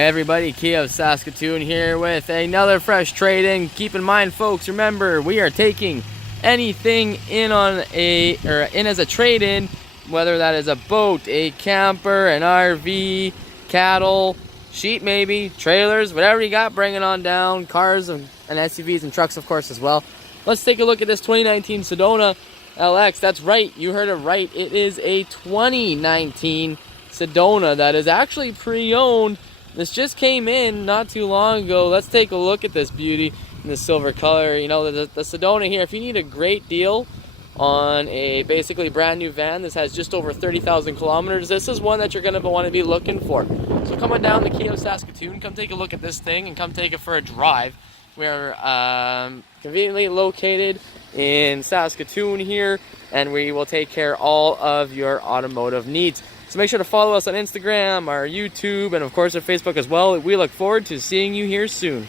Hey everybody, Kia of Saskatoon here with another fresh trade-in. Keep in mind, folks, remember we are taking anything in as a trade-in, whether that is a boat, a camper, an RV, cattle, sheep maybe, trailers, whatever you got, bring it on down. Cars and SUVs and trucks, of course, as well. Let's take a look at this 2019 Sedona LX. That's right, you heard it right. It is a 2019 Sedona that is actually pre-owned. This just came in not too long ago. Let's take a look at this beauty in the silver color. You know, the Sedona here, if you need a great deal on a basically brand new van, this has just over 30,000 kilometers. This is one that you're going to want to be looking for. So come on down to Kia of Saskatoon, come take a look at this thing and come take it for a drive. We're conveniently located in Saskatoon here, and we will take care of all of your automotive needs. So make sure to follow us on Instagram, our YouTube, and of course our Facebook as well. We look forward to seeing you here soon.